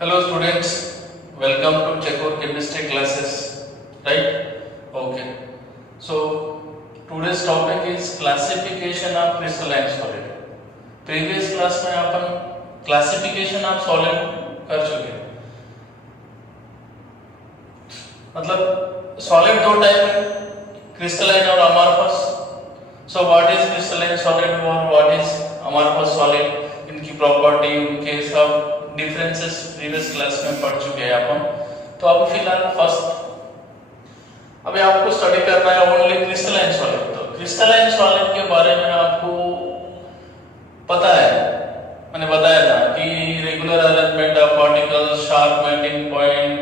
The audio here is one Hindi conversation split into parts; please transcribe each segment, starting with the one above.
Hello students, welcome to Checker chemistry classes, right? Okay. So today's topic is classification of crystalline solid. Previous class में अपन classification of solid कर चुके हैं. मतलब solid दो टाइप है, crystalline और amorphous. So what is crystalline solid और what is amorphous solid? इनकी प्रॉपर्टी, उनके सब डिफरेंसेस प्रीवियस क्लास में पढ़ चुके हैं अपन. तो अभी फिलहाल अभी आपको स्टडी करना है ओनली क्रिस्टलाइन सॉलिड. तो क्रिस्टलाइन सॉलिड के बारे में आपको पता है, मैंने बताया था कि regular arrangement of particles, sharp melting point,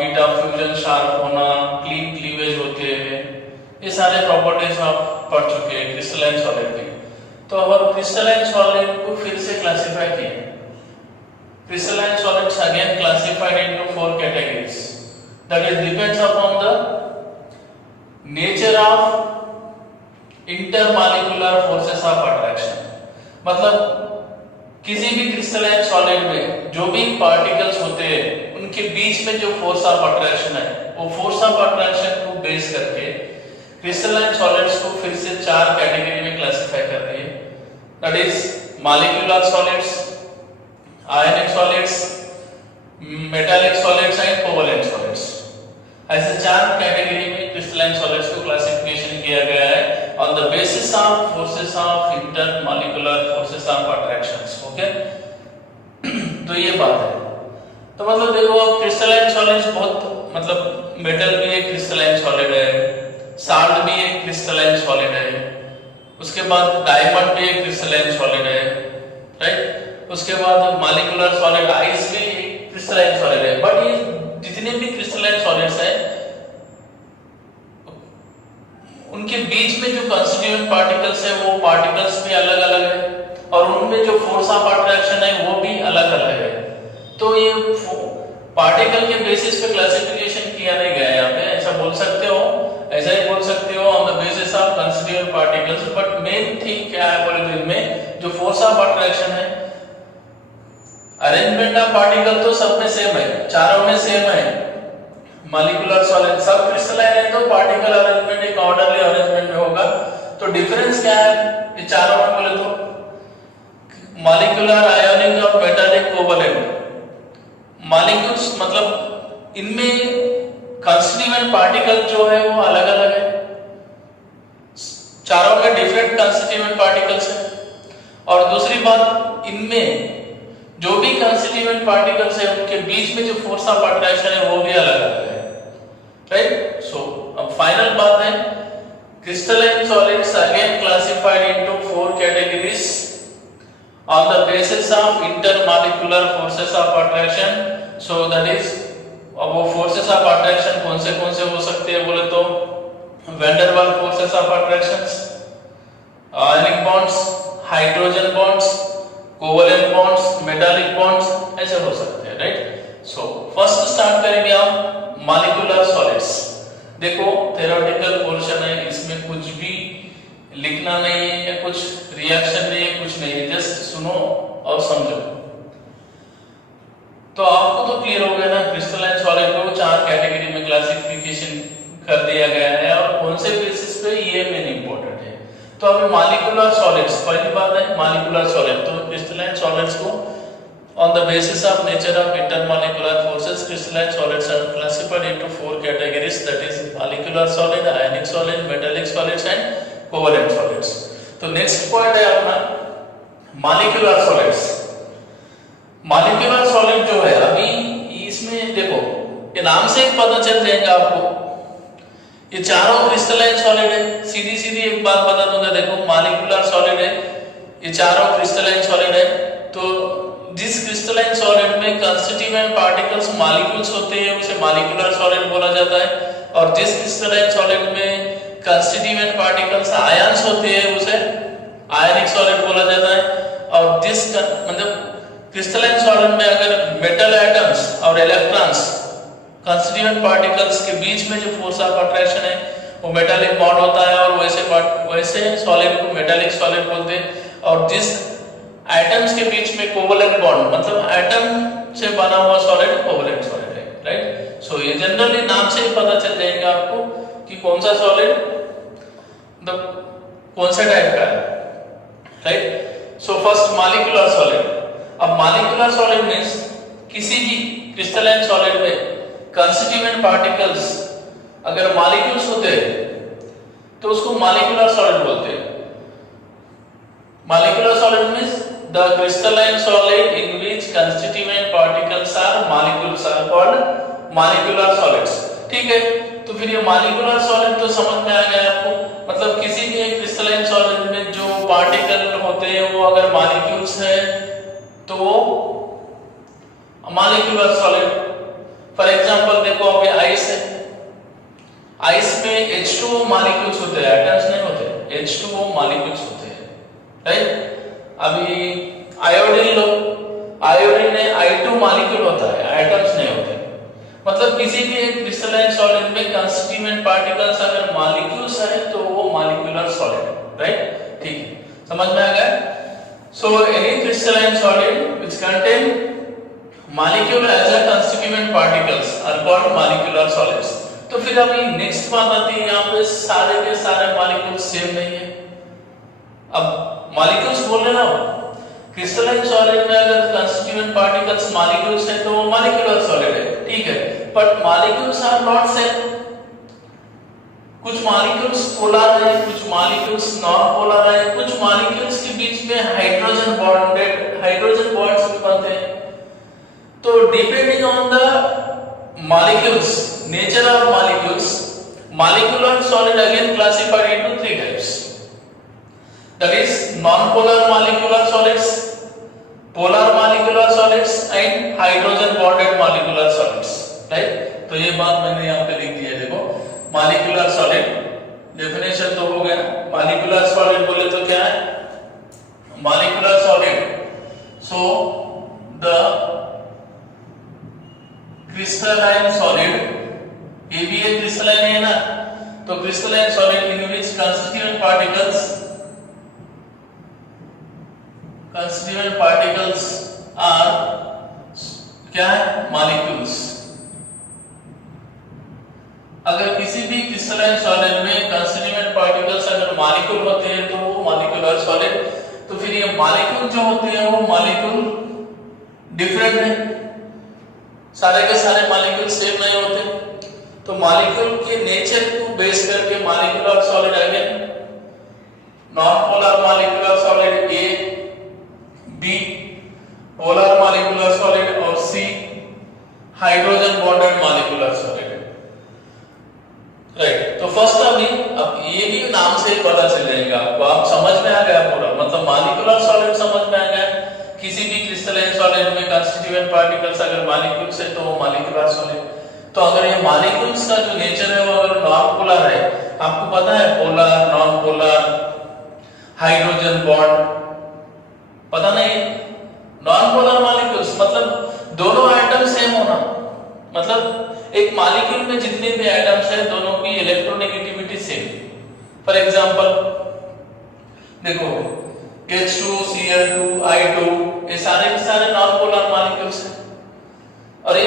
heat of fusion sharp होना, क्लीन क्लीवेज होते हैं, ये सारे प्रॉपर्टीज आप पढ़ चुके हैं क्रिस्टलाइन सॉलिड की. तो अब क्रिस्टलाइन सॉलिड को फिर से क्लासिफाई किया. Crystalline solids again classified into four categories. That is depends upon the nature of intermolecular forces of attraction. मतलब किसी भी क्रिस्टलाइन सॉलिड में जो भी पार्टिकल्स होते हैं उनके बीच में जो फोर्स ऑफ अट्रैक्शन है, वो फोर्स ऑफ अट्रैक्शन को बेस करके क्रिस्टलाइन सॉलिड्स को फिर से चार कैटेगरी में क्लासिफाई कर दिए. That is molecular solids, ionic solids, metallic solids and covalent solids. ऐसे चार कैटेगरी में क्रिस्टलाइन सॉलिड्स को क्लासिफिकेशन किया गया है on the basis of forces of intermolecular forces of attractions. Okay, तो ये बात है. तो मतलब देखो क्रिस्टलाइन सॉलिड्स बहुत मतलब मेटल भी एक क्रिस्टलाइन सॉलिड है, साल्ट भी एक क्रिस्टलाइन सॉलिड है, उसके बाद डायमंड भी एक क्रिस्टलाइन सॉलिड है, राइट. उसके बाद मॉलिक्यूलर सॉलिड आइस भी क्रिस्टलाइन सॉलिड है. बट ये जितने भी क्रिस्टलाइन सॉलिड्स हैं उनके बीच में जो कंस्टिट्यूएंट पार्टिकल्स है वो पार्टिकल्स भी अलग अलग है और उनमें जो फोर्स ऑफ अट्रैक्शन है वो भी अलग अलग है. तो ये पार्टिकल के बेसिस पे क्लासिफिकेशन किया नहीं गया है यहाँ पे. ऐसा बोल सकते हो, ऐसा ही बोल सकते हो on the basis of constituent particles. But main thing क्या है बोले तो इनमें जो फोर्स ऑफ अट्रैक्शन है, अरेंजमेंट ऑफ पार्टिकल तो सब में सेम है, चारों में सेम है. मॉलिक्यूलर सॉलिड सब क्रिस्टलाइन है तो पार्टिकल अरेंजमेंट एक ऑर्डरली अरेंजमेंट में होगा. तो डिफरेंस क्या है ये चारों में बोले तो मॉलिक्यूलर, आयोनिक और मेटालिक, कोवलेंट. मॉलिक्यूल्स मतलब इनमें कंस्टिट्यूएंट पार्टिकल जो है वो अलग अलग है, चारों में डिफरेंट कंस्टिट्यूएंट पार्टिकल्स है. और दूसरी बात इनमें जो भी कंस्टिट्यूएंट पार्टिकल्स है उनके बीच में जो फोर्स ऑफ अट्रैक्शन है वो भी अलग अलग है, राइट. सो अब फाइनल बात है crystalline solids again classified into four categories on the basis of intermolecular forces of attraction. So that is अब वो फोर्सेस ऑफ अट्रैक्शन कौन से हो सकते हैं बोले तो van der Waals forces of attractions, ionic bonds, hydrogen bonds, covalent bonds, metallic bonds, ऐसे हो सकते हैं, राइट. सो फर्स्ट स्टार्ट करेंगे हम मॉलिक्यूलर सॉलिड्स. देखो थ्योरेटिकल पोर्शन है, इसमें कुछ भी लिखना नहीं है या कुछ रिएक्शन नहीं है, कुछ नहीं है, जस्ट सुनो और समझो. तो आपको तो क्लियर हो गया ना क्रिस्टलाइन सॉलिड को चार कैटेगरी में क्लासिफिकेशन कर दिया गया है और कौन से बेसिस पे ये मेन इंपॉर्टेंट है. तो अभी मॉलिक्यूलर सॉलिड्स पहली बात है मॉलिक्यूलर सॉलिड. तो क्रिस्टलाइन सॉलिड्स को on the basis of nature of intermolecular forces crystalline solids are classified into four categories. That is molecular solid, ionic solid, metallic solids and covalent solids. तो नेक्स्ट पॉइंट है अपना मॉलिक्यूलर सॉलिड्स. मॉलिक्यूलर सॉलिड जो है अभी इसमें देखो ये नाम से एक पता चल जाएगा आपको ये चारों क्रिस्टलाइन सॉलिड है. सीधी सीधी एक बात बता दूंगा, देखो मॉलिक्यूलर सॉलिड है, ये चारों क्रिस्टलाइन सॉलिड है. तो जिस क्रिस्टलाइन सॉलिड में कंस्टिट्यूएंट पार्टिकल्स मॉलिक्यूल्स होते हैं उसे मॉलिक्यूलर सॉलिड बोला जाता है. और जिस क्रिस्टलाइन सॉलिड में कंस्टिट्यूएंट पार्टिकल्स आयंस होते हैं उसे आयनिक सॉलिड बोला जाता है. और जिस मतलब क्रिस्टलाइन सॉलिड में अगर मेटल एटम्स और इलेक्ट्रॉन्स कंस्टिट्यूएंट पार्टिकल्स के बीच में जो फोर्स ऑफ अट्रैक्शन है वो मेटालिक बॉन्ड होता है और वैसे सॉलिड को मेटालिक सॉलिड बोलते हैं. और जिस एटम्स के बीच में कोवलेंट बॉन्ड मतलब एटम से बना हुआ सॉलिड कोवैलेंट सॉलिड है, राइट। सो ये जनरली नाम से ही पता चल जाएगा आपको कि कौन सा सॉलिड मतलब कौन सा टाइप का है, right. So first molecular solid. अब मॉलिक्यूलर सॉलिड मींस किसी भी क्रिस्टलाइन सॉलिड में कंस्टिट्यूएंट पार्टिकल्स अगर मॉलिक्यूल्स होते हैं तो उसको मॉलिक्यूलर सॉलिड बोलते हैं। Molecular solid means the crystalline solid in which constituent particles are molecules are called molecular solids, ठीक है। तो फिर ये molecular solid तो समझ में आ गया आपको, मतलब किसी भी एक crystalline solid में जो पार्टिकल होते हैं वो अगर molecules है तो वो molecular solid। फॉर एग्जांपल देखो अभी आइस है, आइस में H2O मॉलिक्यूल्स होते हैं, एटम्स नहीं होते, H2O मॉलिक्यूल्स होते हैं, राइट। अभी आयोडीन लो, आयोडीन में I2 मॉलिक्यूल होता है, एटम्स नहीं होते। मतलब किसी भी एक क्रिस्टलाइन सॉलिड में कंस्टिट्यूएंट पार्टिकल्स अगर मॉलिक्यूल्स है तो वो मॉलिक्यूलर सॉलिड, राइट, ठीक है, समझ में आ गया। So any crystalline solid which contain molecule as a constituent particles are called molecular solids. तो फिर अभी नेक्स्ट बात आती है, यहाँ पे सारे के सारे मॉलिक्यूल्स सेम नहीं है। अब मॉलिक्यूल्स बोल रहे ना, क्रिस्टलाइन सॉलिड में अगर कंस्टिट्यूएंट पार्टिकल्स मॉलिक्यूल्स है तो वो मॉलिक्यूलर सॉलिड है, ठीक है, but molecules are not same. कुछ मॉलिक्यूल्स पोलर है, कुछ मॉलिक्यूल्स नॉन पोलर है, कुछ मॉलिक्यूल्स के बीच में हाइड्रोजन बॉन्ड्स भी बनते हैं। तो depending on the molecules, nature of molecules, molecular solid again classified into 3 types, that is non-polar molecular solids, polar molecular solids and hydrogen bonded molecular solids, right। तो ये बात मैंने यहाँ पे लिख दी है, देखो molecular solid डेफिनेशन तो हो गया। molecular solid बोले तो क्या है, molecular solid, so the crystalline solid, ये भी एक crystalline है ना, तो crystalline solid in which constituent particles are क्या है, मॉलिक्यूल्स। अगर किसी भी क्रिस्टलाइन सॉलिड में कंस्टिट्यूएंट पार्टिकल्स अगर मॉलिक्यूल होते हैं तो वो मॉलिक्यूलर सॉलिड। तो फिर ये मॉलिक्यूल जो होते हैं वो मॉलिक्यूल डिफरेंट है, सारे के सारे मॉलिक्यूल सेम नहीं होते। तो मॉलिक्यूल के नेचर को बेस करके molecular solid again non polar molecular solid A, B polar molecular solid और C hydrogen bonded molecular solid, right. तो फर्स्ट अभी अब ये भी नाम से ही पता चल जाएगा आपको, आप समझ में आ गया पूरा, मतलब मॉलिक्यूलर सॉलिड समझ में आ गया। किसी भी क्रिस्टलाइन सॉलिड में कंस्टिट्यूएंट पार्टिकल्स अगर मॉलिक्यूल्स है तो मॉलिक्यूलर सॉलिड। तो अगर ये मॉलिक्यूल्स का जो नेचर है वो अगर नॉन पोलर है, आपको पता है polar, non polar, hydrogen bond, पता नहीं। नॉन पोलर मॉलिक्यूल्स मतलब दोनों एटम सेम होना, मतलब एक मॉलिक्यूल में जितने भी एटम्स हैं दोनों की इलेक्ट्रोनेगेटिविटी सेम। फॉर एग्जांपल देखो H2Cl2 I2 ये सारे के सारे नॉन पोलर मॉलिक्यूल्स हैं। और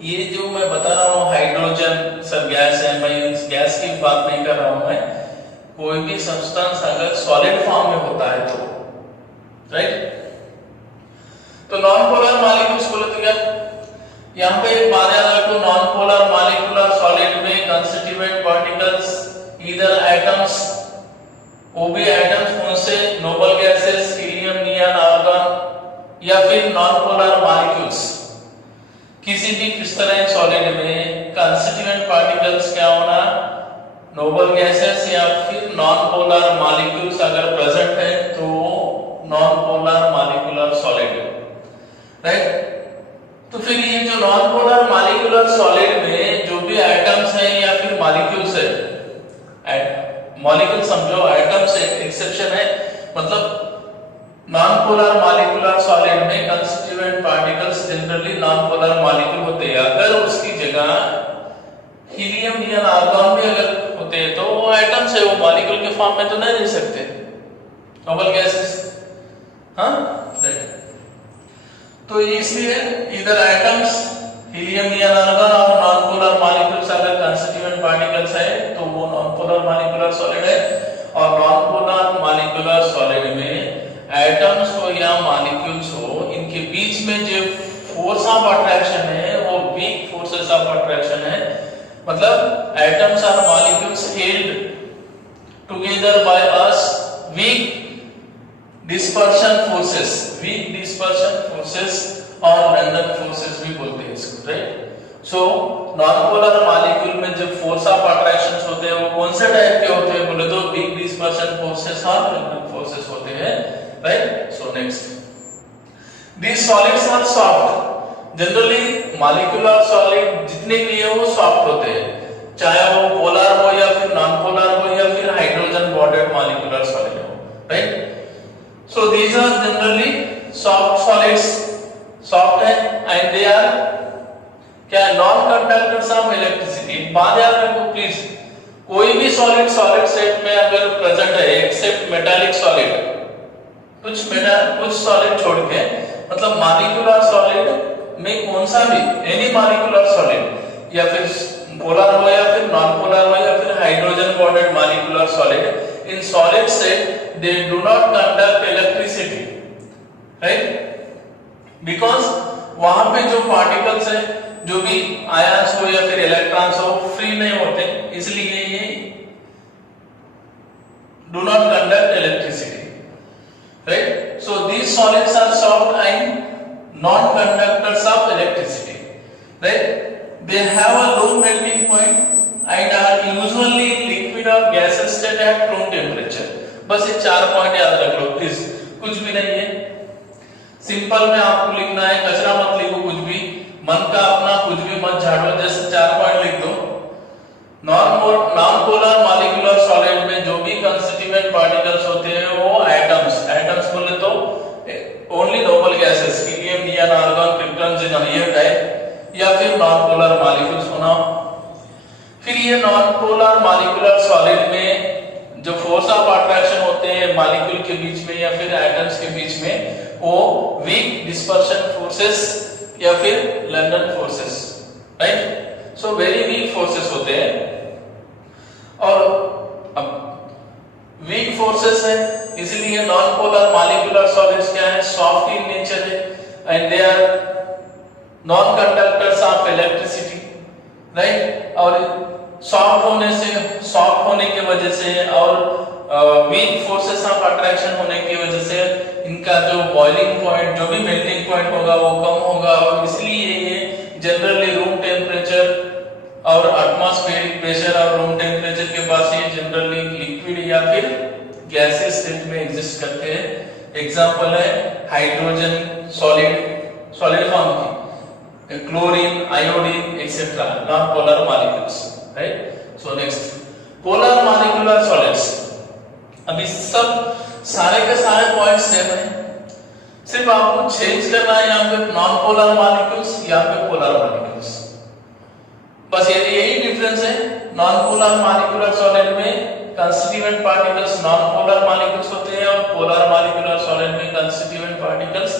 ये जो मैं बता रहा हूँ हाइड्रोजन सब गैस है, मैं इस गैस की बात नहीं कर रहा हूँ, मैं कोई भी सब्सटेंस अगर सॉलिड फॉर्म में होता है तो, राइट। तो नॉन पोलर मॉलिक्यूल्स बोले तो क्या, यहाँ पे एक बात याद रखो, नॉन पोलर मॉलिक्यूलर सॉलिड में कंस्टिट्यूएंट पार्टिकल्स ईदर एटम्स, वो भी एटम्स कौन से, noble gases, helium, neon, argon, या फिर नॉन पोलर मॉलिक्यूल्स। किसी भी क्रिस्टलाइन सॉलिड में कंस्टिट्यूएंट पार्टिकल्स क्या होना, नोबल गैसेस या फिर नॉन पोलर मॉलिक्यूल्स अगर प्रेजेंट है तो non polar molecular solid, right. तो फिर ये जो नॉन पोलर मॉलिक्यूलर सॉलिड में जो भी एटम्स हैं या फिर मॉलिक्यूल्स है, मॉलिक्यूल समझो एटम्स एक एक्सेप्शन है, मतलब नॉन पोलर मॉलिक्यूलर सॉलिड में constituent particles generally non polar molecule होते हैं। अगर उसकी जगह हीलियम या आर्गन भी अगर होते हैं तो वो एटम्स है, वो मॉलिक्यूल के फॉर्म में तो नहीं रह सकते, नोबल गैसेस, हाँ, राइट। तो इसलिए इधर एटम्स हीलियम, नियॉन, आर्गन और नॉन पोलर मॉलिक्यूल्स अगर कंस्टिट्यूएंट पार्टिकल्स है तो वो नॉन पोलर मॉलिक्यूलर सॉलिड है, और नॉन पोलर मॉलिक्यूलर सॉलिड में एटम्स हो या मॉलिक्यूल्स हो, इनके बीच में जो फोर्स ऑफ अट्रैक्शन है वो वीक फोर्सेस ऑफ अट्रैक्शन है। मतलब एटम्स और molecules held together by as weak dispersion forces, weak dispersion forces और लंडन फोर्सेस भी बोलते हैं इसको, right. So non polar molecule में जो फोर्स ऑफ अट्रैक्शंस होते हैं वो कौन से टाइप के होते हैं बोले तो वीक डिस्पर्शन फोर्सेस और लंडन फोर्सेस होते हैं, right. So next, these solids are soft. Generally molecular solid जितने भी है वो सॉफ्ट होते हैं, चाहे वो पोलर हो या फिर नॉन पोलर हो या फिर हाइड्रोजन बॉन्डेड मॉलिक्यूलर सॉलिड हो, right. So these are generally soft solids, soft है एंड दे आर क्या नॉन कंडक्टर्स ऑफ इलेक्ट्रिसिटी। बात याद रखो प्लीज, कोई भी सॉलिड सॉलिड स्टेट में अगर प्रेजेंट है एक्सेप्ट मेटालिक सॉलिड, कुछ सॉलिड छोड़ के, मतलब मॉलिक्यूलर सॉलिड में कौन सा भी एनी मॉलिक्यूलर सॉलिड या फिर पोलर हो या फिर नॉन पोलर हो या फिर hydrogen bonded molecular solid, in solid state they do not conduct electricity, right. Because वहां पे जो पार्टिकल्स है, जो भी आयंस हो या फिर इलेक्ट्रॉन्स हो, फ्री नहीं होते, इसलिए ये do not conduct electricity, right? So these solids are soft and non-conductors of electricity, right? They have a low melting point and are usually liquid or gaseous state at room temperature. बस ये 4 पॉइंट याद रख लो प्लीज, कुछ भी नहीं है, सिंपल में आपको लिखना है, कचरा मत लिखो कुछ भी, मन का अपना कुछ भी मत झाड़ो, जैसे 4 पॉइंट लिख दो। नॉन पोलर मॉलिक्यूलर सॉलिड में जो भी कंस्टिट्यूएंट पार्टिकल्स होते हैं वो एटम्स बोले तो only noble gases, helium, neon, argon, krypton, xenon, ये टाइप, या फिर नॉन पोलर मॉलिक्यूल्स होना। फिर ये नॉन पोलर मॉलिक्यूलर सॉलिड में जो फोर्स ऑफ अट्रैक्शन होते हैं मॉलिक्यूल के बीच में या फिर एटम्स के बीच में, वो वीक डिस्पर्शन फोर्सेस या फिर London forces, right. So very weak forces होते हैं, और अब वीक फोर्सेस है इसलिए नॉन पोलर मॉलिक्यूलर सॉलिड्स क्या है, सॉफ्ट इन नेचर है and they are non conductors of electricity, right. और सॉफ्ट होने की वजह से और वीक फोर्सेस ऑफ अट्रैक्शन होने की वजह से इनका जो बॉइलिंग पॉइंट, जो भी मेल्टिंग पॉइंट होगा वो कम होगा, और इसलिए ये जनरली रूम टेम्परेचर और एटमॉस्फेरिक प्रेशर और रूम टेम्परेचर के पास ये जनरली लिक्विड या फिर गैसेस स्टेट में एग्जिस्ट करते हैं। एग्जांपल है हाइड्रोजन सॉलिड फॉर्म की, chlorine, iodine etcetera, non polar molecules, right. So next, polar molecular solids. अभी सब सारे के सारे पॉइंट्स सेम है, सिर्फ आपको चेंज करना है यहाँ पे नॉन पोलर मॉलिक्यूल्स, यहाँ पे पोलर मॉलिक्यूल्स, बस यही डिफरेंस है। नॉन पोलर मॉलिक्यूलर सॉलिड में constituent particles non polar molecules होते हैं, और पोलर मॉलिक्यूलर सॉलिड में कंस्टिट्यूएंट पार्टिकल्स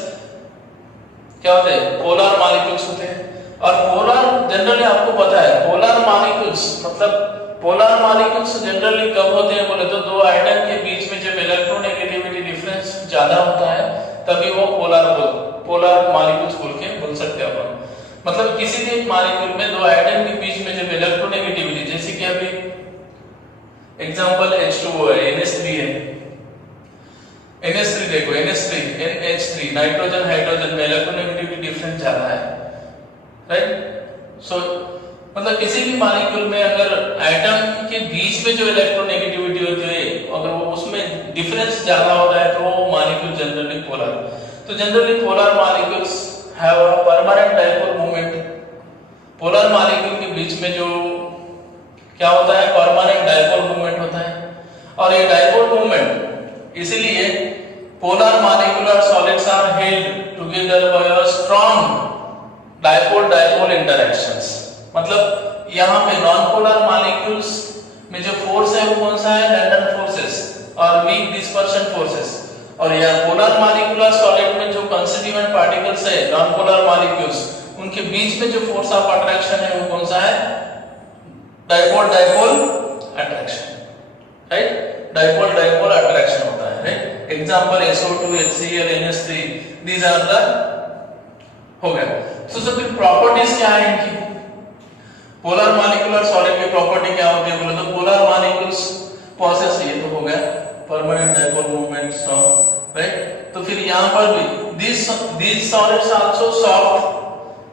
क्या होते हैं, पोलर मॉलिक्यूल्स होते हैं। और पोलर जनरली आपको पता है, पोलर मॉलिक्यूल्स मतलब पोलर मॉलिक्यूल्स जनरली कब होते हैं बोले तो दो आइटम के बीच में जब इलेक्ट्रोनेगेटिविटी डिफरेंस ज्यादा होता है तभी वो पोलर मॉलिक्यूल्स बोल सकते हैं अपन। मतलब किसी भी मॉलिक्यूल में दो एटम के बीच में जब इलेक्ट्रोनेगेटिविटी, जैसे कि अभी एग्जांपल H2O है, NH3 है, NH3 देखो, NH3 नाइट्रोजन हाइड्रोजन में इलेक्ट्रोनेगेटिविटी डिफरेंस ज्यादा है, राइट। सो मतलब किसी भी मॉलिक्यूल में अगर एटम के बीच में जो इलेक्ट्रोनेगेटिविटी होती है अगर वो उसमें डिफरेंस ज्यादा होता है तो वो मॉलिक्यूल जनरली पोलर। तो generally polar molecules have a permanent dipole moment. Polar molecule के बीच में जो क्या होता है, परमानेंट डाइपोल मोमेंट होता है, और ये डाइपोल मोमेंट इसलिए polar molecular solids are held together by a strong dipole interactions. मतलब यहाँ पे नॉन पोलर मॉलिक्यूल्स में जो फोर्स है वो कौन सा है, लंडन फोर्सेस और वीक डिस्पर्शन फोर्सेस, और यह पोलर मॉलिक्यूलर सॉलिड में जो कंस्टिट्यूएंट पार्टिकल्स है नॉन पोलर मॉलिक्यूल्स, उनके बीच में जो फोर्स ऑफ अट्रैक्शन है वो कौन सा है? Dipole dipole attraction, right? Dipole dipole attraction होता है, right? Example SO2 HCl NH3, these are the हो गया। तो फिर प्रॉपर्टीज क्या है इनकी? पोलर मॉलिक्यूलर सॉलिड की प्रॉपर्टी क्या होती है बोले तो पोलर मॉलिक्यूल्स पॉसेस, ये तो हो गया परमानेंट डाइपोल मूवमेंट, राइट? तो फिर यहां पर भी these solids also soft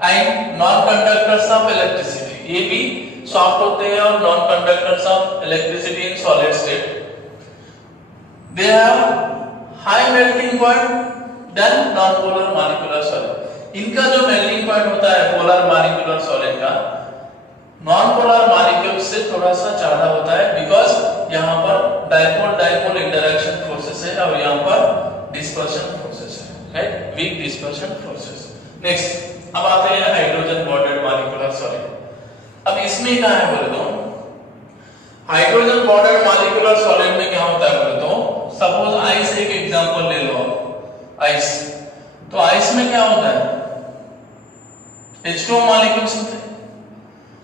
and non conductors of electricity, ये भी सॉफ्ट होते हैं और non conductors of electricity in solid state. They have high melting point than non polar molecular solid. इनका जो मेल्टिंग पॉइंट होता है पोलर मॉलिक्यूलर सॉलिड का नॉन पोलर मॉलिक्यूल से थोड़ा सा ज्यादा होता है, बिकॉज यहाँ पर डाइपोल डाइपोल इंटरेक्शन फोर्सेस है और यहाँ पर डिस्पर्शन फोर्सेस है, right? Weak dispersion forces. Next अब आते हैं हाइड्रोजन बॉन्डेड मॉलिक्यूलर सॉलिड। अब इसमें क्या है बोले तो हाइड्रोजन बॉन्डेड मॉलिक्यूलर सॉलिड में क्या होता है बोले तो सपोज आइस एक एग्जांपल ले लो, आइस। तो आइस में क्या होता है? H2O मॉलिक्यूल्स होते हैं।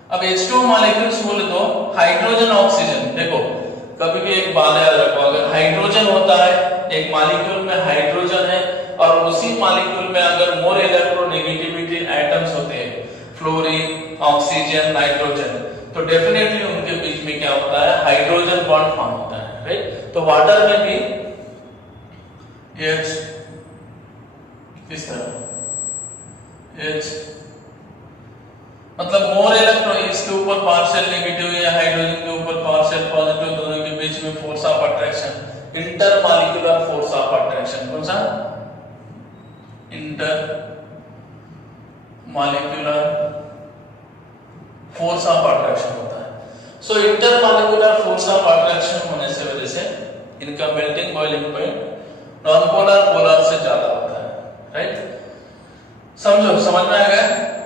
अब H2O मॉलिक्यूल्स बोले तो हाइड्रोजन ऑक्सीजन, देखो कभी भी एक बात याद रखो, अगर हाइड्रोजन होता है एक मॉलिक्यूल में हाइड्रोजन है और उसी मॉलिक्यूल में अगर मोर इलेक्ट्रोनेगेटिविटी एटम्स होते हैं फ्लोरीन ऑक्सीजन नाइट्रोजन, तो डेफिनेटली उनके बीच में क्या होता है? हाइड्रोजन बॉन्ड फॉर्म होता है, राइट? तो वाटर में भी H इस तरह H मतलब मोर इलेक्ट्रॉन, इसके ऊपर पार्शियल नेगेटिव या हाइड्रोजन के ऊपर पार्शियल पॉजिटिव, दोनों के बीच में force of attraction, intermolecular force of attraction, कौन सा? Intermolecular force of attraction होता है। So intermolecular force of attraction होने से वजह से इनका melting boiling point non polar polar से ज्यादा होता है, राइट? समझो, समझ में आ गया?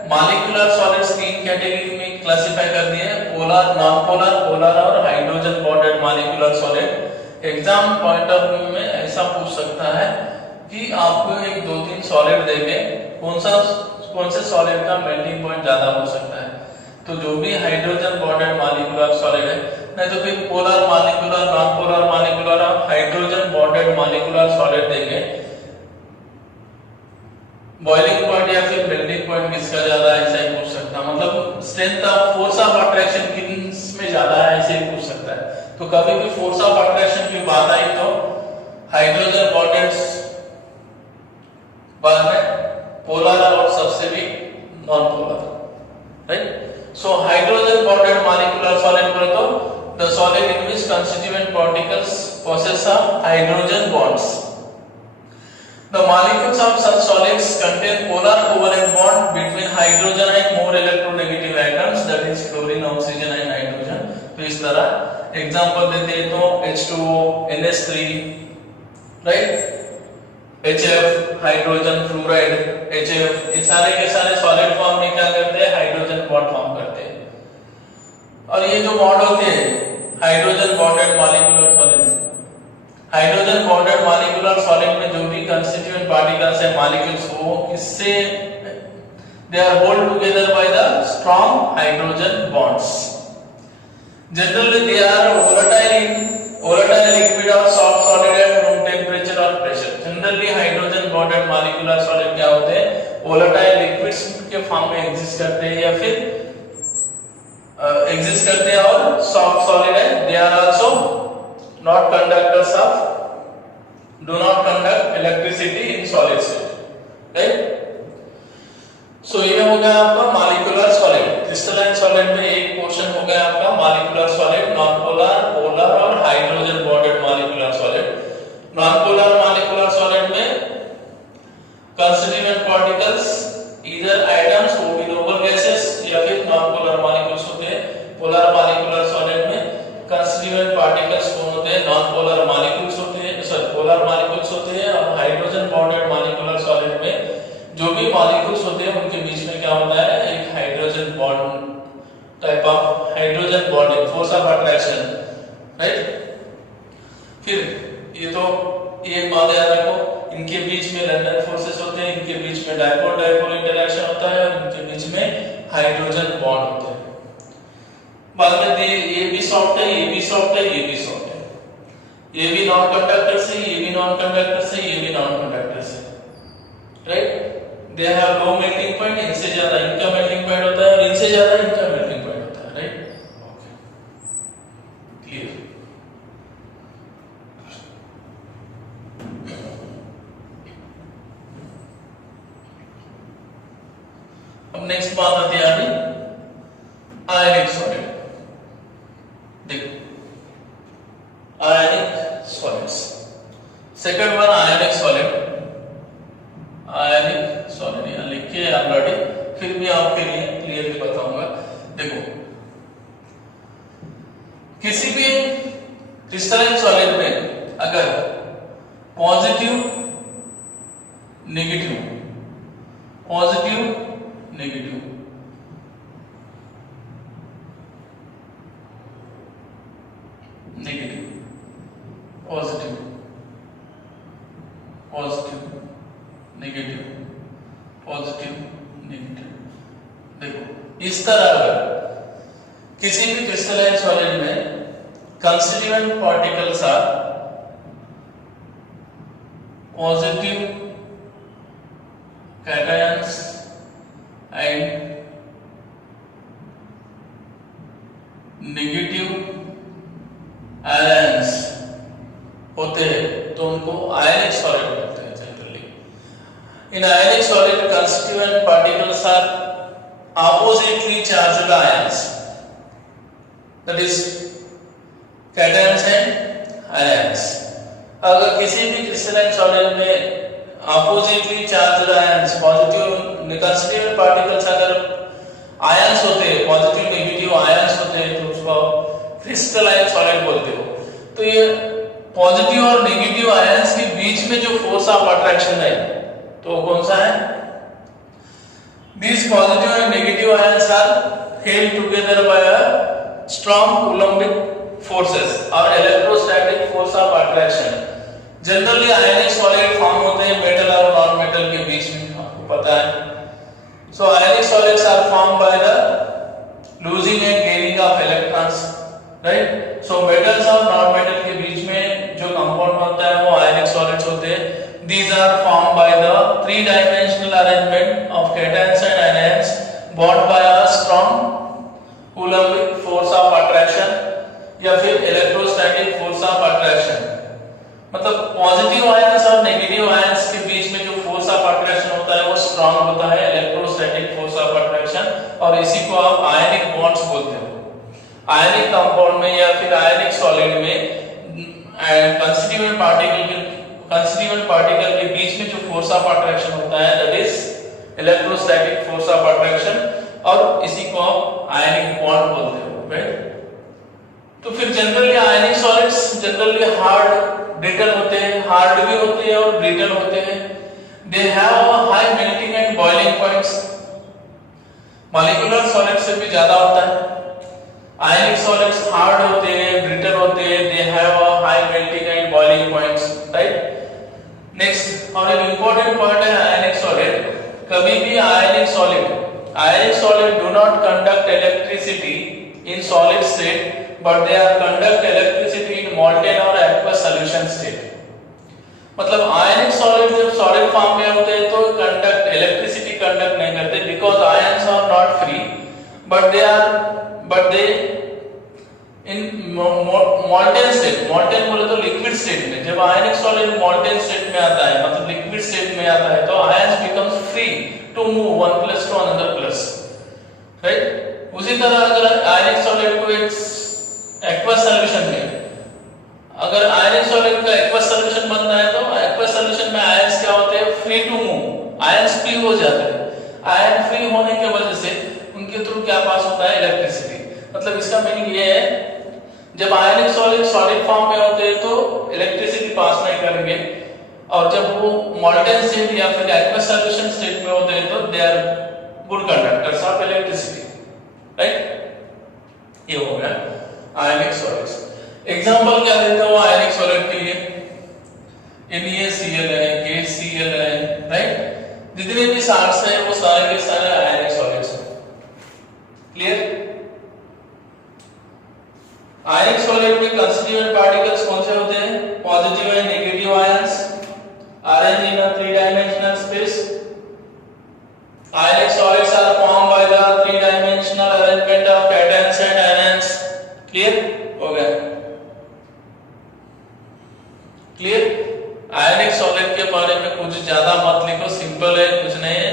मॉलिक्यूलर सॉलिड्स तीन कैटेगरी में क्लासिफाई कर दिए, पोलर नॉन पोलर पोलर और hydrogen bonded molecular solid. Exam point of view में ऐसा पूछ सकता है कि आपको एक दो तीन सॉलिड देके कौन से सॉलिड का मेल्टिंग पॉइंट ज्यादा हो सकता है, तो जो भी हाइड्रोजन बॉन्डेड मॉलिक्यूलर सॉलिड है, नहीं तो फिर polar molecular non polar molecular और हाइड्रोजन बॉन्डेड मॉलिक्यूलर सॉलिड देंगे, बॉइलिंग पॉइंट या फिर मेल्टिंग पॉइंट किसका ज्यादा है ऐसा ही पूछ सकता है, मतलब strength of force of attraction किसमें ज्यादा है ऐसे ही पूछ सकता है। तो कभी भी फोर्स ऑफ अट्रैक्शन की बात आई तो हाइड्रोजन बॉन्डेड बाद में पोलर और सबसे भी non polar, right? So hydrogen bonded molecular solid बोले तो the solid in which constituent particles possess hydrogen bonds. The molecules of such solids contain polar covalent bond between hydrogen and more electronegative atoms, that is fluorine, oxygen and nitrogen. तो इस तरह एग्जांपल देते हैं तो H2O, NH3, right? HF hydrogen fluoride, HF, ये सारे के सारे सॉलिड फॉर्म में क्या करते हैं? हाइड्रोजन बॉन्ड फॉर्म करते हैं। और ये जो बॉन्ड होते हैं hydrogen bonded molecular solid, hydrogen bonded molecular solid में जो भी कंस्टिट्यूएंट पार्टिकल्स है मॉलिक्यूल्स, वो किससे they are hold together by the strong hydrogen bonds. Generally they are volatile liquid or soft solid at room temperature or pressure. Generally hydrogen bonded molecular solid क्या होते हैं? volatile liquids के फॉर्म में एग्जिस्ट करते हैं या फिर एग्जिस्ट करते हैं और सॉफ्ट सॉलिड है। They are also not conductors of do not conduct electricity in solid state, right? So ये हो गया आपका मॉलिक्यूलर सॉलिड। क्रिस्टलाइन सॉलिड में एक पोर्शन हो गया आपका molecular solid, non polar, polar और hydrogen bonded molecular solid. Non polar molecular solid में कंस्टिट्यूएंट पार्टिकल्स ईदर एटम्स वो भी नोबल गैसेस या फिर नॉन पोलर मॉलिक्यूल्स होते हैं। पोलर मॉलिक्यूलर सॉलिड में कंस्टिट्यूएंट पार्टिकल्स कौन होते हैं? नॉन पोलर मॉलिक्यूल्स होते हैं, सॉरी पोलर मॉलिक्यूल्स होते हैं। और हाइड्रोजन बॉन्डेड मॉलिक्यूलर सॉलिड में जो भी मॉलिक्यूल्स होते हैं उनके बीच में क्या होता है? एक hydrogen bond type of hydrogen bonding, force of attraction, right? फिर ये तो ये बात याद रखो, होते हैं, इनके बीच में डाइपोल डाइपोल इंटरेक्शन होता है और इनके बीच में हाइड्रोजन बॉन्ड होते हैं। बाद में ये भी सॉफ्ट है, ये भी सॉफ्ट है, ये भी सॉफ्ट है, ये भी नॉन कंडक्टर से, ये भी नॉन कंडक्टर से, ये भी नॉन कंडक्टर से, right. They have low melting point, इनसे ज्यादा इनका मेल्टिंग पॉइंट होता है और इनसे ज्यादा इनका मेल्टिंग पॉइंट होता है, राइट। Okay, clear. अब नेक्स्ट बात आती है अभी आयनिक सॉलिड। देखो आयनिक सॉलिड्स, सेकंड वन आयनिक सॉलिड, आयनिक सॉलिड यहाँ लिखिए ऑलरेडी, फिर भी आपके लिए क्लियरली बताऊंगा। देखो किसी भी क्रिस्टलाइन सॉलिड में अगर positive negative positive negative negative positive positive negative positive negative, देखो इस तरह अगर किसी भी क्रिस्टलाइन सॉलिड में constituent particles are positive cations and negative ions होते हैं तो उनको आयनिक सॉलिड कहते हैं generally. In ionic solid constituent particles are oppositely charged ions, that is cations and ions। अगर किसी भी क्रिस्टलाइन सॉलिड में oppositely charged ions positive constituent particles अगर आयंस होते हैं, पॉजिटिव नेगेटिव आयंस होते हैं तो उसको क्रिस्टलाइन सॉलिड बोलते हो। तो ये पॉजिटिव और नेगेटिव आयंस के बीच में जो फोर्स ऑफ अट्रैक्शन है तो कौन सा है? These positive and negative ions are held together by a strong Coulombic forces or electrostatic force of attraction। Generally ionic solid form होते हैं मेटल और नॉन मेटल के बीच में, आपको पता है। So ionic solids are formed by the losing and gaining of electrons, right? So metals और नॉन मेटल के बीच में जो कंपाउंड बनता है वो ionic solids होते हैं। These are formed by the three-dimensional arrangement of cations and anions bound by a strong Coulombic force of attraction या फिर electrostatic force of attraction। मतलब पॉजिटिव आयंस और नेगेटिव आयंस के बीच में जो फोर्स ऑफ अट्रैक्शन होता है वो स्ट्रांग होता है, इलेक्ट्रोस्टैटिक फोर्स ऑफ अट्रैक्शन, और इसी को आप आयनिक बॉन्ड्स बोलते हो। आयनिक कंपाउंड में या फिर आयनिक सॉलिड में कंस्टिट्यूएंट पार्टिकल के बीच में जो फोर्स ऑफ अट्रैक्शन होता है that is electrostatic force of attraction, और इसी को आप आयनिक बॉन्ड बोलते हो, राइट। तो फिर जनरली आयनिक सॉलिड्स जनरली हार्ड ब्रिटल होते हैं, हार्ड भी होते हैं और ब्रिटल होते हैं। They have a high melting and boiling points, molecular solid से भी ज्यादा होता है। आयनिक सॉलिड्स हार्ड होते हैं, ब्रिटल होते हैं, they have a high melting and boiling points, right. Next और एक इंपॉर्टेंट पॉइंट है आयनिक सॉलिड, कभी भी ionic solid do not conduct electricity in solid state but they are conduct electricity in molten or aqueous solution state. मतलब आयनिक सॉलिड जब सॉलिड फॉर्म में होते हैं तो कंडक्ट इलेक्ट्रिसिटी कंडक्ट नहीं करते because ions are not free but they in molten state, molten बोले तो लिक्विड स्टेट में, जब आयनिक सॉलिड मॉल्टेन स्टेट में आता है मतलब लिक्विड स्टेट में आता है तो ions becomes free to move one plus to another plus, right. उसी तरह अगर आयनिक सॉलिड को एक्वस सॉल्यूशन में, अगर आयनिक सॉलिड का एक्वस सॉल्यूशन बनता है तो एक्वस सॉल्यूशन में आयंस क्या होते हैं? Free to move, ions free हो जाते हैं। आयन फ्री होने की वजह से उनके थ्रू क्या पास होता है? इलेक्ट्रिसिटी। मतलब इसका मीनिंग ये है जब आयनिक सॉलिड सॉलिड फॉर्म में होते हैं तो इलेक्ट्रिसिटी पास नहीं करेंगे, और जब वो मॉल्टेन स्टेट या फिर एक्वस सॉल्यूशन स्टेट में होते हैं तो they are good conductors of electricity, right. ये हो गया आयनिक सॉलिड्स। एग्जांपल क्या देता हूं आयनिक सॉलिड के लिए? NaCl है, KCl है, राइट। जितने भी साल्ट्स हैं वो सारे के सारे आयनिक सॉलिड्स हैं। क्लियर? आयनिक सॉलिड में कंस्टिट्यूएंट पार्टिकल्स कौन से होते हैं? Positive and negative ions arrange in a three dimensional space. Ionic solids are formed by the three-dimensional arrangement of cations and anions. Clear? हो गया? Clear? Ionic solid के बारे में कुछ ज्यादा मत लिखो, सिंपल है, कुछ नहीं है।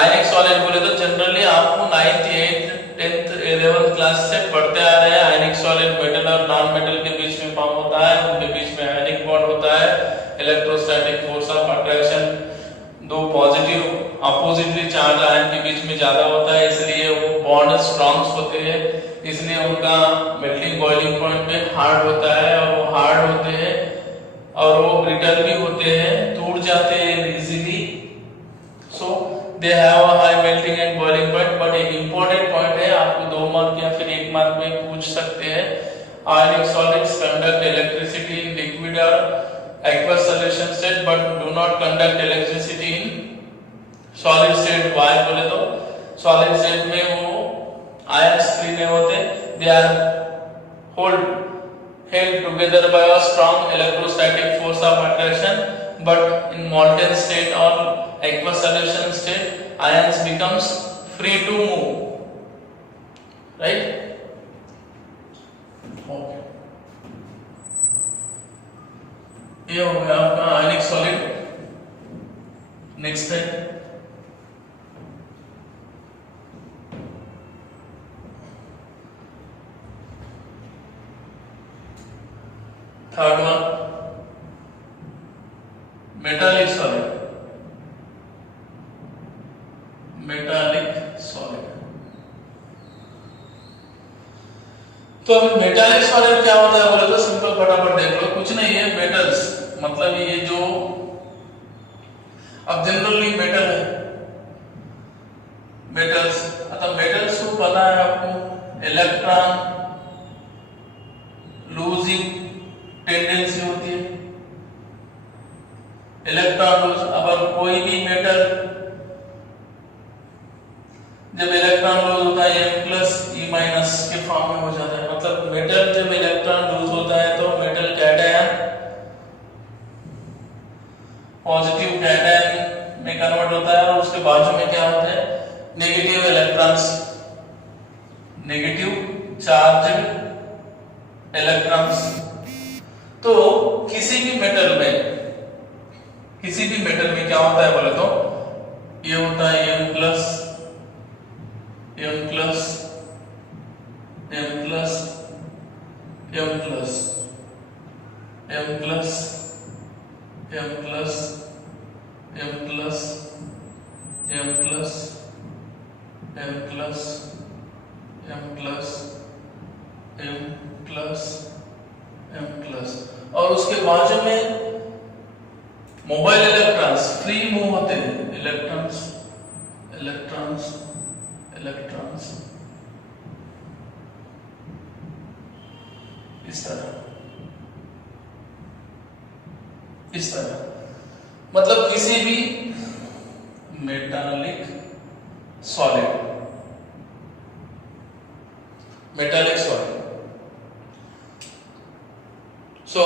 Ionic solid बोले तो जनरली आपको 9th, 8th, 10th, 11th class से पढ़ते आ रहे हैं। Ionic solid मेटल और नॉन मेटल के बीच में फॉर्म होता है, उनके बीच में आयनिक बॉन्ड होता है, इलेक्ट्रोस्टैटिक फोर्स ऑफ अट्रैक्शन दो पॉजिटिव अपोजिटली चार्ज आयन के बीच में ज्यादा होता है, इसलिए वो बॉन्ड स्ट्रॉन्ग होते हैं, इसलिए उनका मेल्टिंग बॉइलिंग पॉइंट पे हार्ड होता है, और वो हार्ड होते हैं और वो ब्रिटल भी होते हैं, टूट जाते हैं easily. So they have a high melting and boiling point. But एक इंपॉर्टेंट पॉइंट है, आपको 2 मार्क या फिर 1 मार्क में पूछ सकते हैं। आयनिक solids conduct electricity in liquid और aqueous solution state but do not conduct electricity in solid state. Why बोले तो solid state में वो ions free नहीं होते, they are held together by a strong electrostatic force of attraction, but in molten state or aqueous solution state ions becomes free to move, right? Okay. ये हो गया आपका आयनिक सॉलिड। नेक्स्ट है third one, metallic solid. Metallic solid तो अभी मेटालिक सॉलिड क्या होता है बोले तो सिंपल फटाफट देख लो, कुछ नहीं है, मेटल्स मतलब ये जो अब जनरली मेटल है, मेटल्स मतलब मेटल्स को पता है आपको, इलेक्ट्रॉन लूजिंग टेंडेंसी होती है, इलेक्ट्रॉन लूज। अब कोई भी मेटल जब इलेक्ट्रॉन लूज होता है M+E- के फॉर्म में हो जाता है, मतलब मेटल जब इलेक्ट्रॉन लूज होता है तो मेटल कैटायन पॉजिटिव कैटायन में कन्वर्ट होता है, और उसके बाजू में क्या होता है, negative electrons, negative charge electrons. तो किसी भी मेटल में क्या होता है बोले तो ये होता है M+, और उसके बाजू में मोबाइल इलेक्ट्रॉन्स फ्री मूव होते हैं, इलेक्ट्रॉन्स इस तरह मतलब किसी भी metallic solid so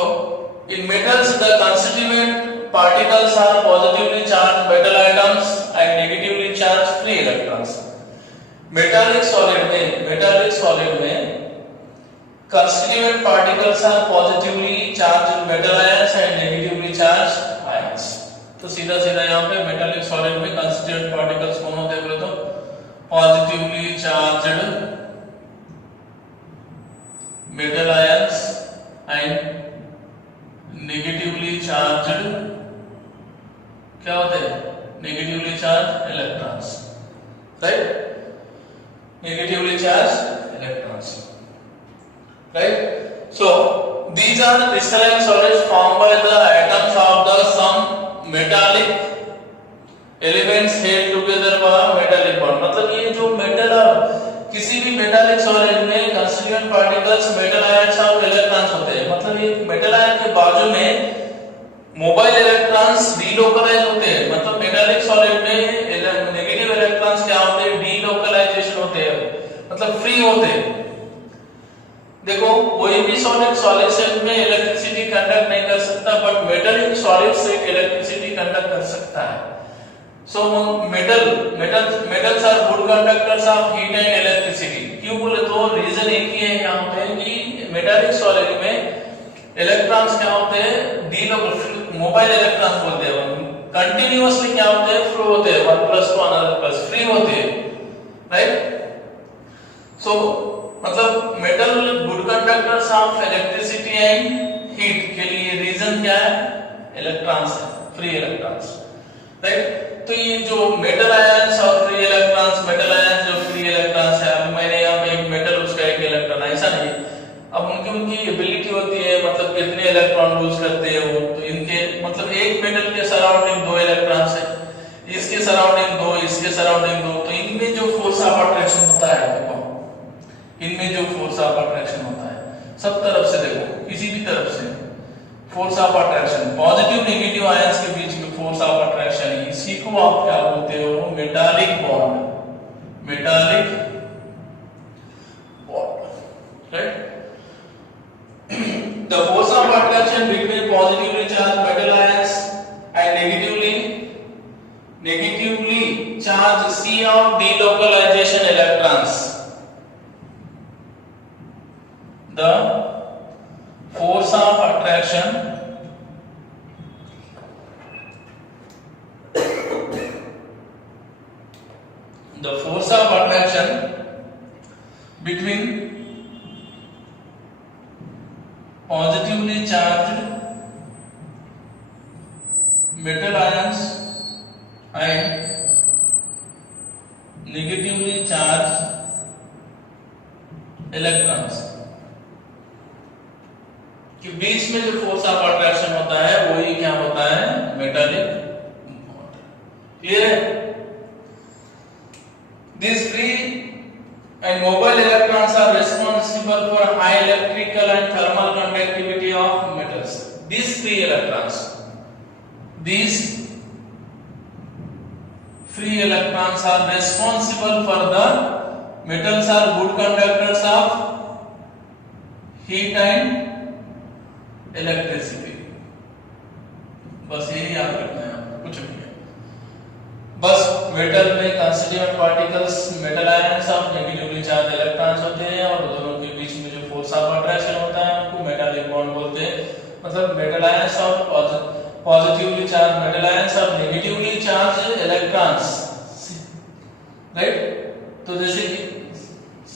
in metals the constituent particles are positively charged metal atoms and negatively charged free electrons. Metallic solid में constituent particles are positively charged metal ions and negatively charged ions. तो सीधा यहाँ पे मेटालिक सॉलिड में constituent particles कौन होते हैं बोले तो positively charged metal ions and negatively charged क्या होते हैं, negatively charged electrons, right? Negatively charged electrons, right? So these are the crystalline solids formed by the atoms of the some metallic elements held together by metallic bond. मतलब ये जो मेटल किसी भी मेटालिक सॉलिड में कंस्टिट्यूएंट पार्टिकल्स मेटल आयंस और इलेक्ट्रॉन्स होते हैं, मतलब ये मेटल आयन के बाजू में मोबाइल इलेक्ट्रॉन्स डीलोकलाइज होते हैं, मतलब मेटालिक सॉलिड सॉलिड्स एक इलेक्ट्रिसिटी कंडक्ट कर सकता है। So metals are good conductors of heat and electricity. क्यों बोले तो रीजन एक ही है यहाँ पे कि मेटालिक सॉलिड में इलेक्ट्रॉन्स क्या होते हैं, डी लोकल मोबाइल इलेक्ट्रॉन्स बोलते हैं, कंटिन्यूअसली क्या होते हैं, फ्लो होते हैं, one plus to another plus, free होते हैं, राइट। सो मतलब metal good conductors of electricity and heat के लिए रीजन क्या है, इलेक्ट्रॉन्स है, फ्री इलेक्ट्रॉन्स, राइट। तो ये जो मेटल आयंस और फ्री इलेक्ट्रॉन्स, मेटल आयंस जो फ्री इलेक्ट्रॉन्स है, अभी मैंने यहाँ पे एक मेटल उसका एक इलेक्ट्रॉन, ऐसा नहीं, अब उनकी एबिलिटी होती है, मतलब कितने इलेक्ट्रॉन लूज करते हैं वो, तो इनके मतलब एक मेटल के सराउंडिंग 2 इलेक्ट्रॉन्स है, इसके सराउंडिंग 2, इसके सराउंडिंग 2, तो इनमें जो फोर्स ऑफ अट्रैक्शन होता है, देखो इनमें जो फोर्स ऑफ अट्रैक्शन होता है सब तरफ से, देखो किसी भी तरफ से force of attraction, positive negative ions के बीच में फोर्स ऑफ अट्रैक्शन, इसी को आप क्या बोलते हो, metallic bond, metallic bond, right. The force of attraction between positively charged metal ions and negatively charged C of delocalization electrons. The force of attraction between positively charged metal ions and negatively charged electrons के बीच में जो फोर्स ऑफ अट्रैक्शन होता है वही क्या होता है, मेटालिक बॉन्ड। क्लियर है? These free and mobile electrons are responsible for high electrical and thermal conductivity of metals. These free electrons are responsible for the metals are good conductors of heat and electricity. बस यही याद रखना है, कुछ नहीं है। बस मेटल में कंस्टिट्यूएंट पार्टिकल्स मेटल आयंस और नेगेटिवली चार्ज इलेक्ट्रॉन्स होते हैं और दोनों के बीच में जो फोर्स ऑफ अट्रैक्शन होता है उनको मेटालिक बॉन्ड बोलते हैं। मतलब मेटल आयंस और पॉजिटिवली चार्ज मेटल आयंस और नेगेटिवली चार्ज इलेक्ट्रॉन्स, राइट। तो जैसे कि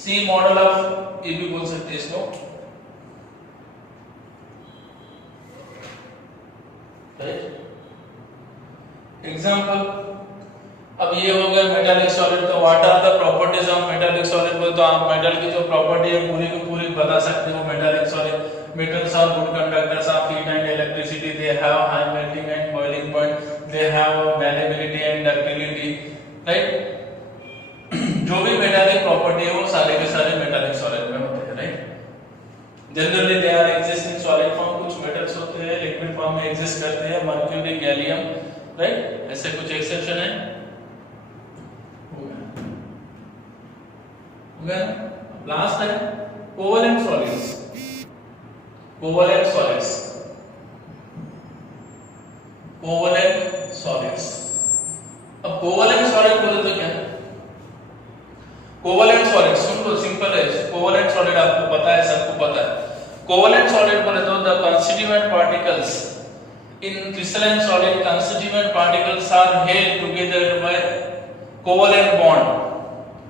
सी मॉडल ऑफ ये भी बोल सकते हैं इसको, राइट। एग्जांपल, अब ये हो गया मेटालिक सॉलिड। तो what are the properties of metallic solid बोले तो आप मेटल की जो प्रॉपर्टी है पूरी की पूरी बता सकते हो। Metallic solid, metals are good conductors of heat and electricity, they have high melting and boiling point, they have malleability and ductility, right। जो भी मेटालिक प्रॉपर्टी है वो सारे के सारे मेटालिक सॉलिड में होते हैं, right. Generally they are exist in solid form, कुछ मेटल्स होते हैं लिक्विड फॉर्म में एग्जिस्ट करते हैं, मर्क्यूरी, गैलियम, राइट। ऐसे कुछ एक्सेप्शन है। लास्ट है covalent solids. Covalent solids, covalent solids. अब कोवेलेंट सॉलिड बोले तो क्या, कोवेलेंट सॉलिड सुन लो, सिंपल है। कोवेलेंट सॉलिड आपको पता है, सबको पता है। कोवेलेंट सॉलिड बोले तो the constituent particles in crystalline solid, constituent particles are held together by covalent bond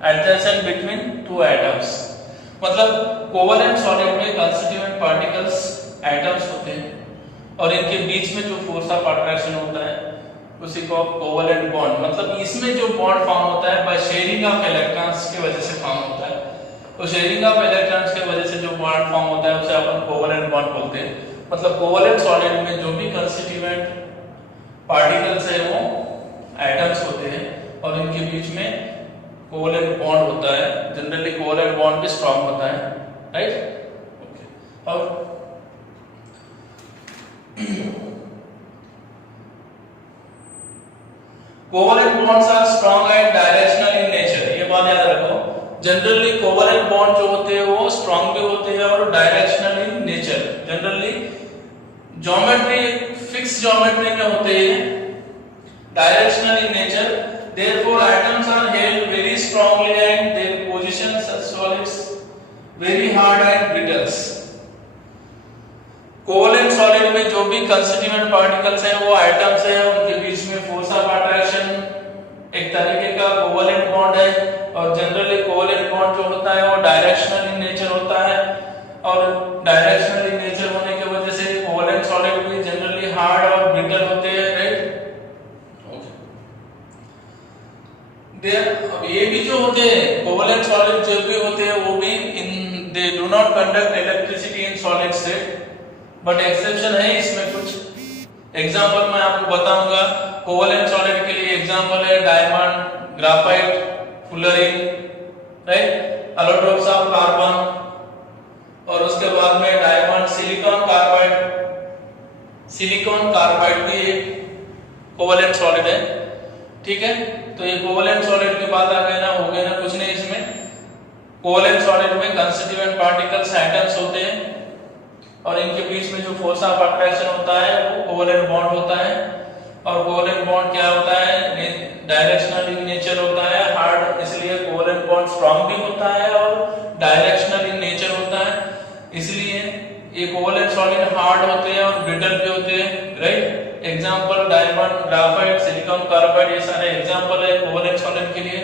adjacent between two atoms. मतलब कोवेलेंट सॉलिड में कंस्टिट्यूएंट पार्टिकल्स एटम्स होते हैं और इनके बीच में जो फोर्स ऑफ अट्रैक्शन होता है उसी को कोवेलेंट बॉन्ड, मतलब इसमें जो बॉन्ड फॉर्म होता है बाय शेयरिंग ऑफ इलेक्ट्रॉन्स की वजह से फॉर्म होता है। तो शेयरिंग ऑफ इलेक्ट्रॉन्स की वजह से जो बॉन्ड फॉर्म होता है उसे अपन कोवेलेंट बॉन्ड बोलते हैं। मतलब कोवेलेंट सॉलिड में जो भी कंस्टिट्यूएंट पार्टिकल्स है वो एटम्स होते हैं और इनके बीच में कोवेलेंट बॉन्ड होता है। जनरली कोवेलेंट बॉन्ड भी स्ट्रांग होता है, राइट। ओके, और covalent bonds are strong and directional in nature. ये बात याद रखो, जनरली कोवेलेंट बॉन्ड जो होते हैं वो स्ट्रांग भी होते हैं और directional in nature. Generally geometry fix geometry में होते हैं, directional in nature, therefore atoms are held very strongly and their positions as solids very hard and brittle. Covalent solid में जो भी कंस्टिट्यूएंट पार्टिकल्स हैं वो एटम्स हैं, उनके बीच में फोर्स ऑफ अट्रैक्शन एक तरीके का कोवलेंट बॉन्ड है, और जनरली कोवलेंट बॉन्ड जो होता है वो डायरेक्शनल इन नेचर होता है, और डायरेक्शनल इन नेचर होने की वजह से कोवलेंट सॉलिड भी जनरली हार्ड और ब्रिटल होते हैं, राइट। अब ये भी जो होते हैं कोवलेंट सॉलिड जो भी होते हैं वो भी they do not conduct electricity in solid state, but exception है इसमें कुछ एग्जांपल मैं आपको बताऊंगा। कोवलेंट सॉलिड के लिए एग्जांपल है diamond, graphite, fullerene, right, allotropes of carbon, और उसके बाद में diamond, silicon carbide, silicon carbide भी एक कोवलेंट सॉलिड है, ठीक है। तो ये कोवलेंट सॉलिड की बात आ गई ना, हो गई ना, कुछ नहीं इसमें। कोवलेंट सॉलिड में कंस्टिट्यूएंट पार्टिकल्स एटम्स होते हैं, और इनके बीच में जो फोर्स ऑफ अट्रैक्शन होता है वो कोवलेंट बॉन्ड होता है, और कोवलेंट बॉन्ड क्या होता है, डायरेक्शनल इन नेचर होता है, हार्ड, इसलिए कोवलेंट बॉन्ड स्ट्रांग भी होता है और डायरेक्शनल इन नेचर होता है, इसलिए ये कोवलेंट सॉलिड हार्ड होते हैं और ब्रिटल भी होते हैं, right. Example diamond, graphite, silicon carbide, ये सारे एग्जांपल है कोवलेंट सॉलिड के लिए।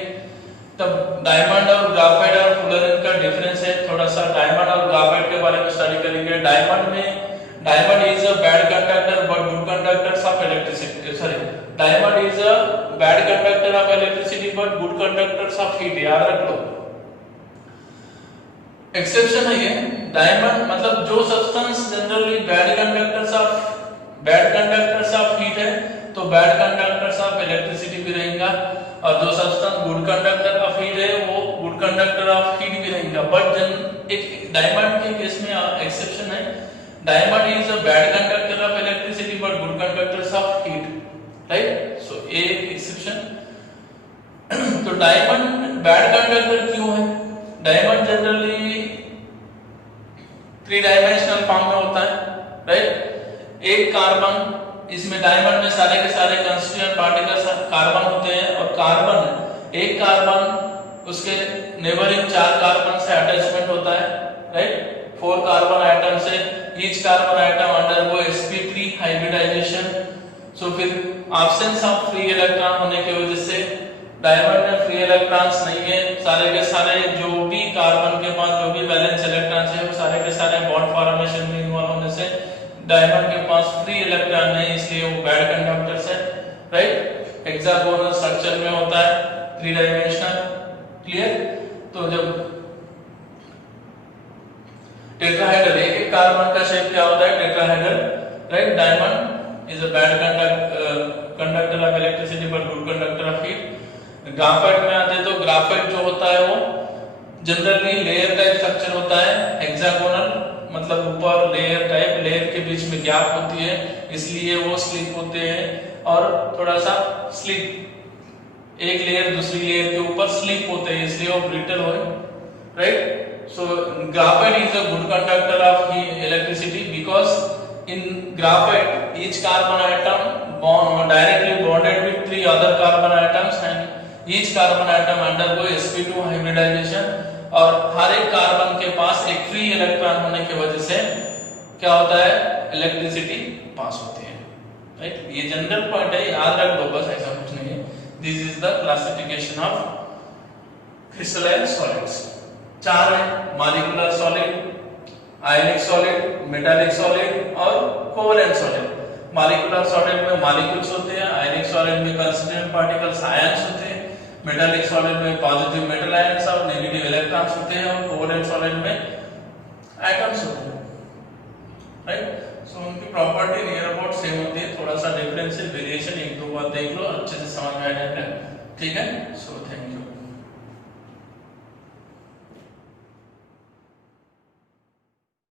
तब डायमंड और ग्राफाइट और फुलरिन का डिफरेंस है, थोड़ा सा डायमंड और ग्राफाइट के बारे में स्टडी करेंगे। Diamond is a bad conductor but good conductors of electricity, sorry, diamond is a bad conductor of electricity but good conductors of heat, याद रख लो। एक्सेप्शन है ये, डायमंड मतलब जो substance generally bad conductors of heat है तो बैड कंडक्टर्स ऑफ इलेक्ट्रिसिटी भी रहेगा, और जो substance good conductor of heat है वो गुड कंडक्टर ऑफ हीट भी रहेगा। बट एक डायमंड के केस में एक्सेप्शन है, diamond is a bad conductor of electricity but good conductors of heat, right. So A exception. तो डायमंड बैड कंडक्टर क्यों है? डायमंड जनरली 3 डायमेंशनल फॉर्म में होता है, राइट। एक कार्बन, इसमें डायमंड में सारे के सारे कंस्टिट्यूएंट पार्टिकल्स कार्बन होते हैं, और कार्बन, एक कार्बन उसके नेबरिंग 4 कार्बन से अटैचमेंट होता है, राइट। 4 कार्बन एटम से each carbon atom undergo sp3 hybridisation. So फिर एब्सेंस ऑफ फ्री इलेक्ट्रॉन होने की वजह से डायमंड में फ्री इलेक्ट्रॉन्स नहीं है, सारे के सारे जो भी कार्बन के पास जो भी वैलेंस इलेक्ट्रॉन्स है वो सारे के सारे बॉन्ड फॉर्मेशन में इन्वॉल्व होने से डायमंड के पास फ्री इलेक्ट्रॉन नहीं, इसलिए वो बैड कंडक्टर्स है, राइट। हेक्सागोनल स्ट्रक्चर में होता है, 3 डायमेंशनल, क्लियर। तो जब टेट्राहेड्रल, एक कार्बन का शेप क्या होता है, tetrahedral, right. Diamond is a bad conductor of electricity but good conductor of heat. Graphite में आते तो ग्राफाइट जो होता है वो जनरली लेयर टाइप स्ट्रक्चर होता है, हेक्सागोनल मतलब ऊपर लेयर टाइप, लेयर के बीच में गैप होती है, इसलिए वो स्लिप होते हैं, और थोड़ा सा स्लिप, एक लेयर दूसरी लेयर के ऊपर स्लिप होते हैं, इसलिए वो ब्रिटल हो, right. So graphite is a good conductor of electricity because in graphite each carbon atom directly bonded with 3 other carbon atoms and each carbon atom undergo sp2 hybridization, और हर एक कार्बन के पास एक फ्री इलेक्ट्रॉन होने की वजह से क्या होता है, इलेक्ट्रिसिटी पास होती है, राइट। ये जनरल पॉइंट है, याद रख दो बस, ऐसा कुछ नहीं है। This is the classification of crystalline solids. 4 है, molecular solid, ionic solid, metallic solid और कोवलेंट सॉलिड। मॉलिक्यूलर सॉलिड में मॉलिक्यूल्स होते हैं, आयनिक सॉलिड में कंस्टिट्यूएंट पार्टिकल्स आयंस होते हैं, मेटालिक सॉलिड में पॉजिटिव मेटल आयंस और नेगेटिव इलेक्ट्रॉन्स होते हैं, और कोवलेंट सॉलिड में एटम्स होते हैं, राइट। सो उनकी प्रॉपर्टी नियर अबाउट सेम होती है, थोड़ा सा डिफरेंस है, वेरिएशन 1-2 बार देख लो, अच्छे से समझ में आ जाएगा, ठीक है। So thank you.